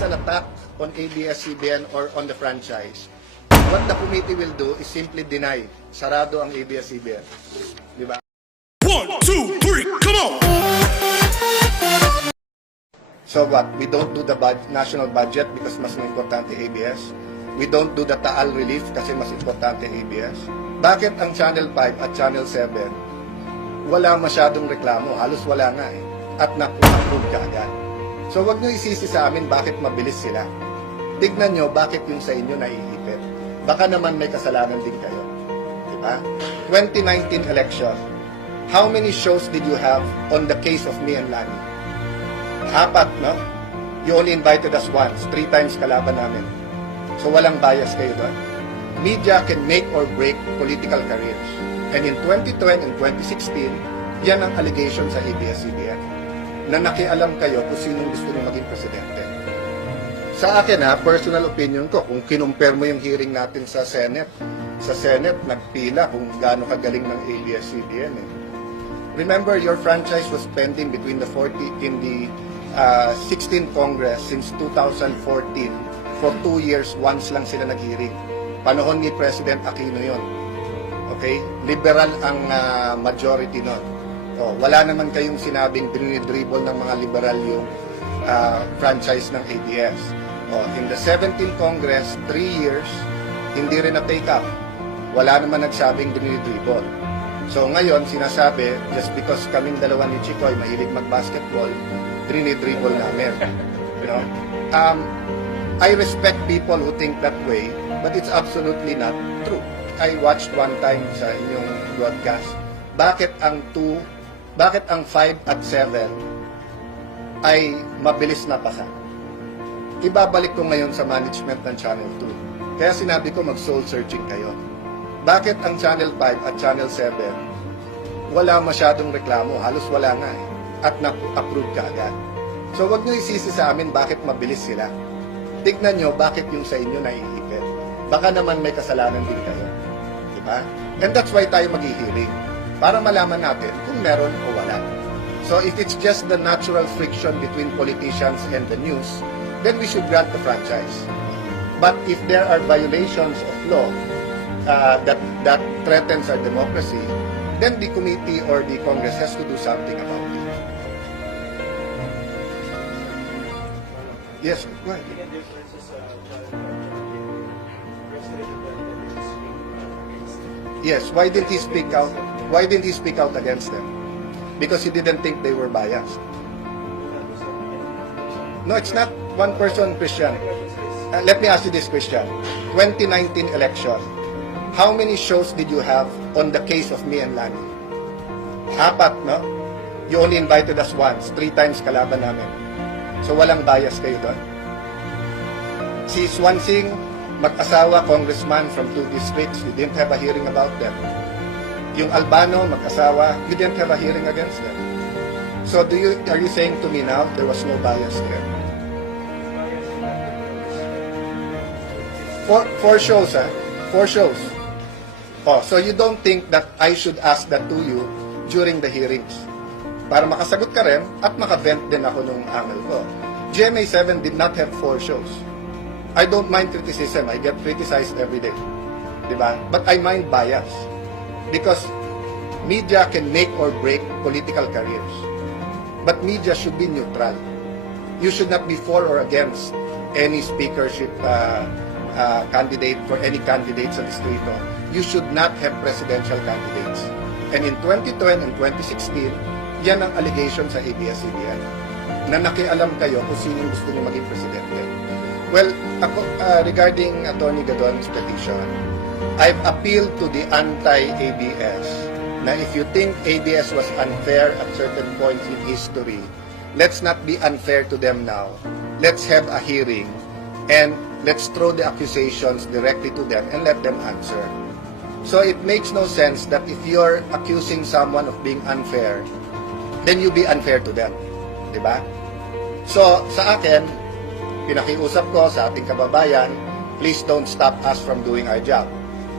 is an attack on ABS-CBN or on the franchise, what the committee will do is simply deny. Sarado ang ABS-CBN. Di ba? 1, 2, 3, come on! So what? We don't do the national budget because mas importante ABS. We don't do the Taal relief kasi mas importante ABS. Bakit ang Channel 5 at Channel 7 wala masyadong reklamo? Halos wala nga eh. At na-approve ka agad. So wag nyo isisi sa amin bakit mabilis sila. Tignan nyo bakit yung sa inyo naiipit. Baka naman may kasalanan din kayo. Diba? 2019 election. How many shows did you have on the case of me and Lani? 4, no? You only invited us once. 3 times kalaban namin. So walang bias kayo doon. Media can make or break political careers. And in 2010 and 2016, yan ang allegation sa ABS-CBN. Na nakialam kayo kung sinong gusto nyo maging presidente. Sa akin personal opinion ko, kung kinumpare mo yung hearing natin sa Senate, nagpila kung gaano kagaling ng ABS-CBN eh. Remember, your franchise was pending between the 16th Congress since 2014. For 2 years, once lang sila nag-hearing. Panahon ni President Aquino yon. Okay? Liberal ang majority nun. So, wala naman kayong sinabing dinidribble ng mga liberal yung franchise ng ABS. In the 17th Congress, 3 years, hindi rin na-take up. Wala naman nagsabing dinidribble. So ngayon, sinasabi, just because kaming dalawa ni Chico ay mahilig mag-basketball, dinidribble namin. You know? I respect people who think that way, but it's absolutely not true. I watched one time sa inyong broadcast, bakit ang 5 at 7 ay mabilis na pasa? Ibabalik ko ngayon sa management ng Channel 2. Kaya sinabi ko mag-soul searching kayo. Bakit ang Channel 5 at Channel 7 wala masyadong reklamo? Halos wala nga eh. At na-approve ka agad. So wag nyo isisi sa amin bakit mabilis sila. Tignan nyo bakit yung sa inyo naiipit. Baka naman may kasalanan din kayo. Diba? And that's why tayo mag-hearing. Para malaman natin kung meron o wala. So if it's just the natural friction between politicians and the news, then we should grant the franchise. But if there are violations of law that threatens our democracy, then the committee or the Congress has to do something about it. Yes, go ahead. Yes, why didn't he speak out? Why didn't he speak out against them? Because he didn't think they were biased. No, it's not one person, Christian. Let me ask you this question. 2019 election. How many shows did you have on the case of me and Lani? 4, no? You only invited us once. 3 times kalaban namin. So walang bias kayo doon. Si Swansing, mag-asawa, congressman from 2 districts, you didn't have a hearing about them. Yung Albano, mag-asawa, you didn't have a hearing against them. So are you saying to me now there was no bias there? 4 shows, 4 shows. So you don't think that I should ask that to you during the hearings? Para makasagot ka rin at makavent din ako nung angle ko. GMA 7 did not have 4 shows. I don't mind criticism. I get criticized every day. Diba? But I mind bias. Because media can make or break political careers. But media should be neutral. You should not be for or against any speakership candidate for any candidate sa distrito. You should not have presidential candidates. And in 2010 and 2016, yan ang allegation sa ABS-CBN na nakialam kayo kung sino gusto nyo maging presidente. Well, ako, regarding Atty. Gadon's petition, I've appealed to the anti-ABS na if you think ABS was unfair at certain points in history, let's not be unfair to them now. Let's have a hearing and let's throw the accusations directly to them and let them answer. So it makes no sense that if you're accusing someone of being unfair, then you be unfair to them. Diba? So sa akin, pinakiusap ko sa ating kababayan, please don't stop us from doing our job.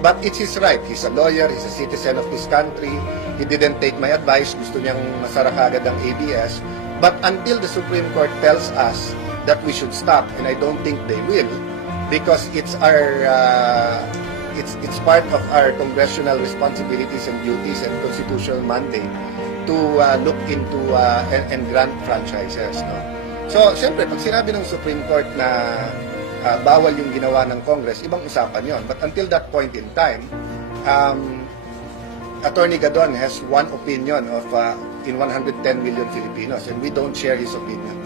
But it's his right. He's a lawyer, he's a citizen of this country. He didn't take my advice. Gusto niyang masara kagad ang ABS. But until the Supreme Court tells us that we should stop, and I don't think they will, because it's our it's part of our congressional responsibilities and duties and constitutional mandate to look into and grant franchises, no? So, siyempre, pag sinabi ng Supreme Court na bawal yung ginawa ng Congress, ibang usapan yon. But until that point in time, Attorney Gadon has one opinion of in 110 million Filipinos, and we don't share his opinion.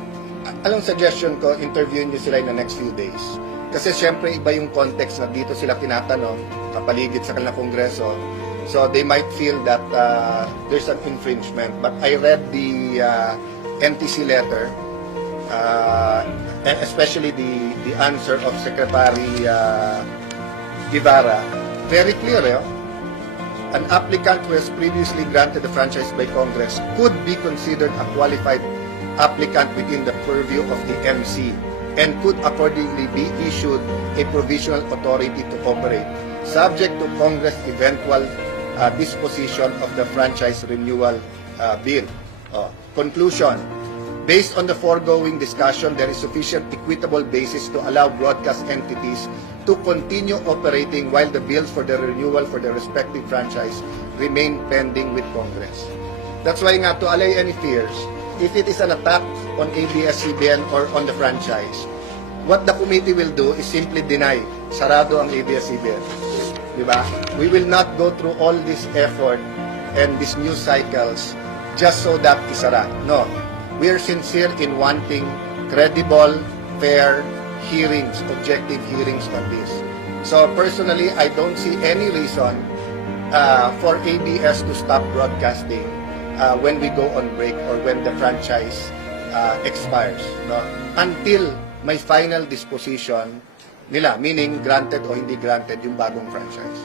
Anong suggestion ko, interviewin niyo sila in the next few days. Kasi syempre iba yung context na dito sila tinatanong, kapaligid sa kanilang kongreso. So they might feel that there's an infringement. But I read the NTC letter, and especially the answer of Secretary Guevara. Very clear, an applicant who has previously granted the franchise by Congress could be considered a qualified applicant within the purview of the MC and could accordingly be issued a provisional authority to operate, subject to Congress' eventual disposition of the franchise renewal bill. Conclusion. Based on the foregoing discussion, there is sufficient equitable basis to allow broadcast entities to continue operating while the bills for the renewal for the respective franchise remain pending with Congress. That's why nga, to allay any fears, if it is an attack on ABS-CBN or on the franchise, what the committee will do is simply deny, sarado ang ABS-CBN. Diba? We will not go through all this effort and these news cycles just so that isara. No. We are sincere in wanting credible, fair hearings, objective hearings on this. So personally, I don't see any reason for ABS to stop broadcasting when we go on break or when the franchise expires, no? Until may final disposition nila, meaning granted o hindi granted yung bagong franchise.